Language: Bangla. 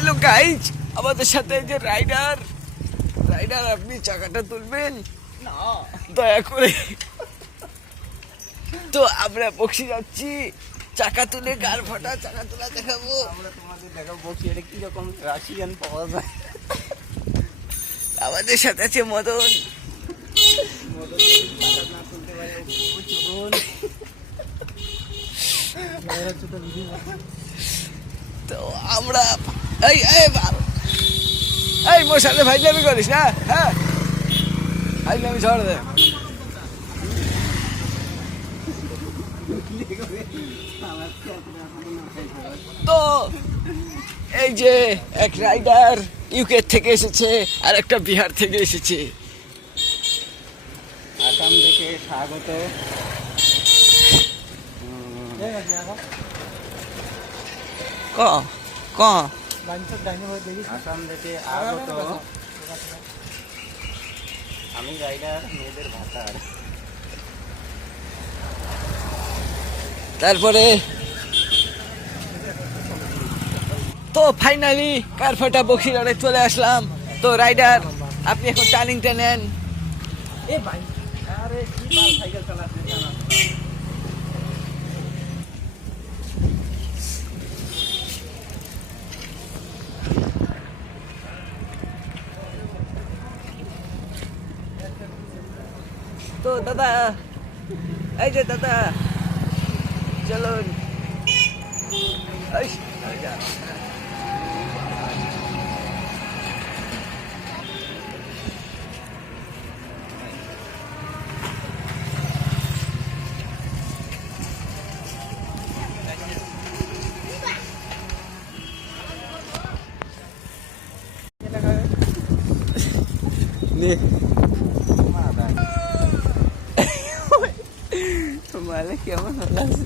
হ্যালো গাইজ, আমাদের সাথে যে রাইডার আপনি চাকাটা তুলবেন না দয়া করে। তো আমরা বক্সি যাচ্ছি, চাকা তুলে গার ফাটা চাকা তোলা দেখাবো। আমরা তোমাদের দেখাবো বক্সি এটা কিরকম রাশিয়ান পাওয়া যায়। আমাদের সাথে আছে মদন। মদন যদি চাকা না তুলতে পারে চলুন। তো আমরা এই এই এই মোর সাথে ফাইজলামি করিস না, হ্যাঁ ফাইজলামি ছড় দে। তো এই যে এক রাইডার ইউকে থেকে এসেছে আর একটা বিহার থেকে এসেছে। আসাম থেকে স্বাগত। ক ক আসাম থেকে আগত। আমি রাইডার, মেয়েদের ভাতার। তারপরে তো ফাইনালি কারফাটা বক্সিরহাটে চলে আসলাম। তো রাইডার আপনি এখন টার্নিংটা নেন। এ ভাই আরে কি বাল সাইকেল চালাতে জানা। তো দাদা, এই যে দাদা চলুন। এই, এই যা। নে মালে কেমন লাগছে?